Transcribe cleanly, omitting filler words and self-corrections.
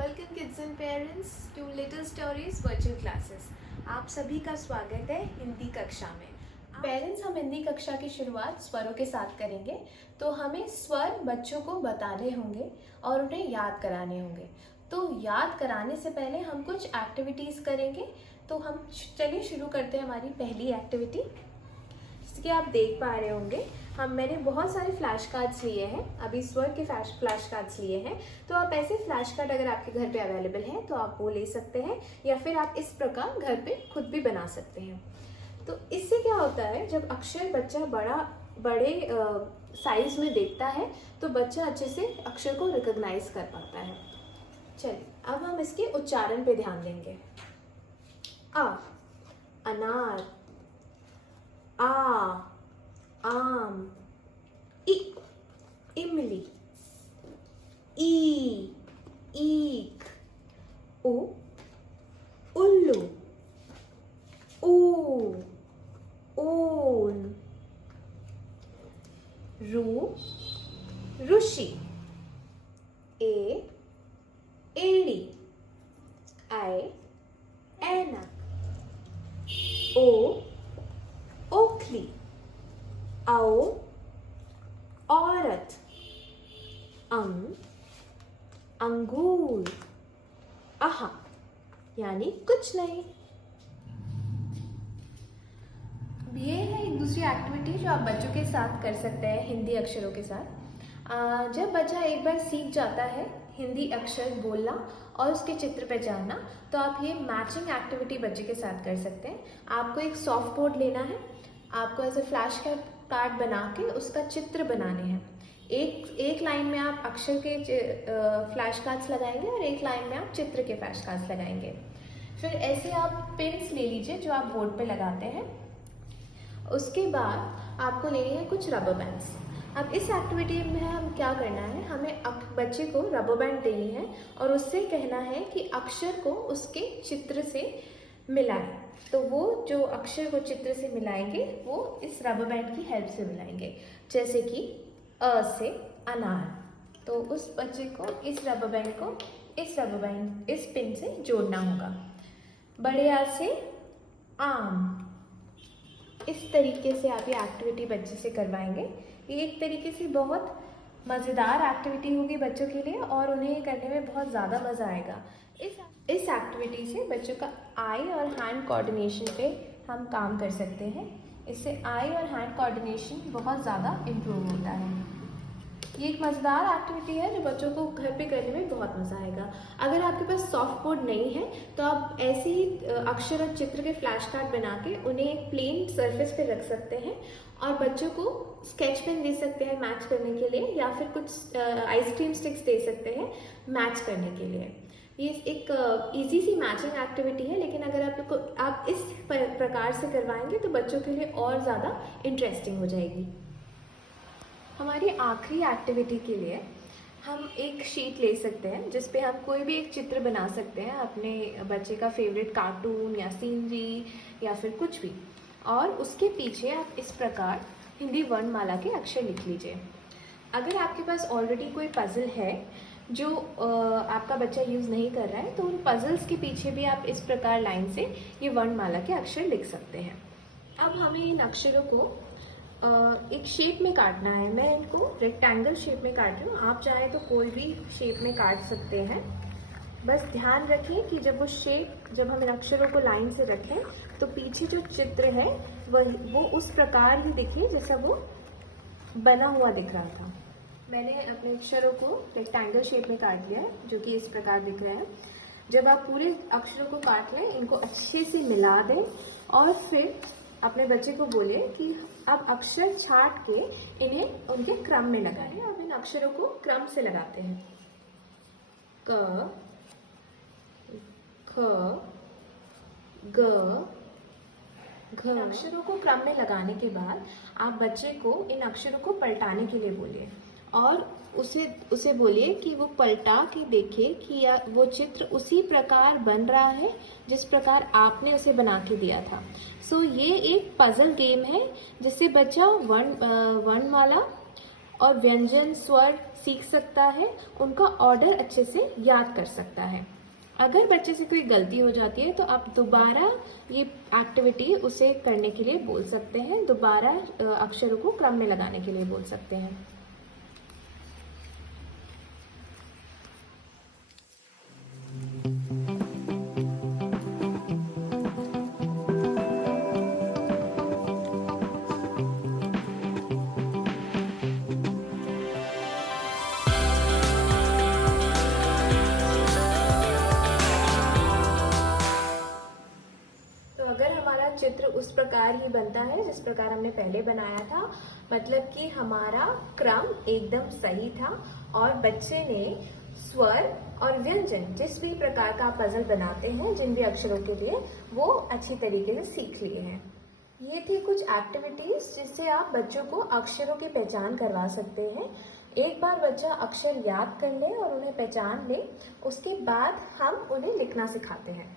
Welcome kids and parents to little stories virtual classes. आप सभी का स्वागत है हिंदी कक्षा में। पेरेंट्स, हम हिंदी कक्षा की शुरुआत स्वरों के साथ करेंगे। तो हमें स्वर बच्चों को बताने होंगे और उन्हें याद कराने होंगे। तो याद कराने से पहले हम कुछ एक्टिविटीज़ करेंगे। तो हम चलिए शुरू करते हैं हमारी पहली एक्टिविटी। जैसे कि आप देख पा रहे होंगे, मैंने बहुत सारे फ्लैश कार्ड्स लिए हैं, अभी स्वर के फ्लैश कार्ड्स लिए हैं। तो आप ऐसे फ्लैश कार्ड अगर आपके घर पे अवेलेबल हैं तो आप वो ले सकते हैं, या फिर आप इस प्रकार घर पे खुद भी बना सकते हैं। तो इससे क्या होता है, जब अक्षर बच्चा बड़े साइज में देखता है तो बच्चा अच्छे से अक्षर को रिकॉग्नाइज कर पाता है। चलिए अब हम इसके उच्चारण पे ध्यान देंगे। आ अनार, आ आम, इ इमली, ई ईख, उ उल्लू, ऊ ऊन, रू ऋषि, ए एड़ी, ऐ ऐनक, ओ ओखली, आओ औरत, अंगूर, आहा यानी कुछ नहीं। ये है एक दूसरी एक्टिविटी जो आप बच्चों के साथ कर सकते हैं हिंदी अक्षरों के साथ। जब बच्चा एक बार सीख जाता है हिंदी अक्षर बोलना और उसके चित्र पहचानना, तो आप ये मैचिंग एक्टिविटी बच्चे के साथ कर सकते हैं। आपको एक सॉफ्ट बोर्ड लेना है, आपको ऐसे फ्लैश कार्ड बना के उसका चित्र बनाने हैं। एक लाइन में आप अक्षर के फ्लैश कार्ड्स लगाएंगे और एक लाइन में आप चित्र के फ्लैश कार्ड्स लगाएंगे। फिर ऐसे आप पिन्स ले लीजिए जो आप बोर्ड पे लगाते हैं। उसके बाद आपको लेनी है कुछ रबर बैंड्स। अब इस एक्टिविटी में हम क्या करना है, हमें बच्चे को रबर बैंड देनी है और उससे कहना है कि अक्षर को उसके चित्र से मिलाएं। तो वो जो अक्षर को चित्र से मिलाएंगे वो इस रबर बैंड की हेल्प से मिलाएंगे। जैसे कि अ से अनार, तो उस बच्चे को इस पिन से जोड़ना होगा। बड़े आ से आम। इस तरीके से आप ये एक्टिविटी बच्चे से करवाएंगे। ये एक तरीके से बहुत मज़ेदार एक्टिविटी होगी बच्चों के लिए और उन्हें ये करने में बहुत ज़्यादा मज़ा आएगा। इस एक्टिविटी से बच्चों का आई और हैंड कोऑर्डिनेशन पे हम काम कर सकते हैं। इससे आई और हैंड कोऑर्डिनेशन बहुत ज़्यादा इम्प्रूव होता है। ये एक मज़ेदार एक्टिविटी है जो बच्चों को घर पे करने में बहुत मज़ा आएगा। अगर आपके पास सॉफ्ट बोर्ड नहीं है तो आप ऐसे ही अक्षर और चित्र के फ्लैश कार्ड बना के उन्हें एक प्लेन सरफेस पे रख सकते हैं और बच्चों को स्केच पेन दे सकते हैं मैच करने के लिए, या फिर कुछ आइसक्रीम स्टिक्स दे सकते हैं मैच करने के लिए। ये एक इजी सी मैचिंग एक्टिविटी है, लेकिन अगर आप इस प्रकार से करवाएंगे तो बच्चों के लिए और ज़्यादा इंटरेस्टिंग हो जाएगी। हमारी आखिरी एक्टिविटी के लिए हम एक शीट ले सकते हैं जिस पे हम कोई भी एक चित्र बना सकते हैं, अपने बच्चे का फेवरेट कार्टून या सीनरी या फिर कुछ भी, और उसके पीछे आप इस प्रकार हिंदी वर्णमाला के अक्षर लिख लीजिए। अगर आपके पास ऑलरेडी कोई पज़ल है जो आपका बच्चा यूज़ नहीं कर रहा है तो उन पज़ल्स के पीछे भी आप इस प्रकार लाइन से ये वर्णमाला के अक्षर लिख सकते हैं। अब हमें इन अक्षरों को एक शेप में काटना है। मैं इनको रेक्टेंगल शेप में काट रही हूँ, आप चाहें तो कोई भी शेप में काट सकते हैं। बस ध्यान रखें कि जब हम इन अक्षरों को लाइन से रखें तो पीछे जो चित्र है वो उस प्रकार ही दिखे जैसा वो बना हुआ दिख रहा था। मैंने अपने अक्षरों को रेक्टेंगल शेप में काट लिया है जो कि इस प्रकार दिख रहा है। जब आप पूरे अक्षरों को काट लें, इनको अच्छे से मिला दें और फिर अपने बच्चे को बोले कि अब अक्षर छांट के इन्हें उनके क्रम में लगाएं। अब इन अक्षरों को क्रम से लगाते हैं। क, ख, ग, घ। अक्षरों को क्रम में लगाने के बाद आप बच्चे को इन अक्षरों को पलटाने के लिए बोलिए और उसे बोलिए कि वो पलटा के देखे कि वो चित्र उसी प्रकार बन रहा है जिस प्रकार आपने उसे बना के दिया था। सो ये एक पजल गेम है जिससे बच्चा वर्णमाला और व्यंजन स्वर सीख सकता है, उनका ऑर्डर अच्छे से याद कर सकता है। अगर बच्चे से कोई गलती हो जाती है तो आप दोबारा ये एक्टिविटी उसे करने के लिए बोल सकते हैं, दोबारा अक्षरों को क्रम में लगाने के लिए बोल सकते हैं। तो अगर हमारा चित्र उस प्रकार ही बनता है जिस प्रकार हमने पहले बनाया था, मतलब कि हमारा क्रम एकदम सही था और बच्चे ने स्वर और व्यंजन जिस भी प्रकार का पजल बनाते हैं जिन भी अक्षरों के लिए, वो अच्छी तरीके से सीख लिए हैं। ये थी कुछ एक्टिविटीज जिससे आप बच्चों को अक्षरों की पहचान करवा सकते हैं। एक बार बच्चा अक्षर याद कर ले और उन्हें पहचान ले, उसके बाद हम उन्हें लिखना सिखाते हैं।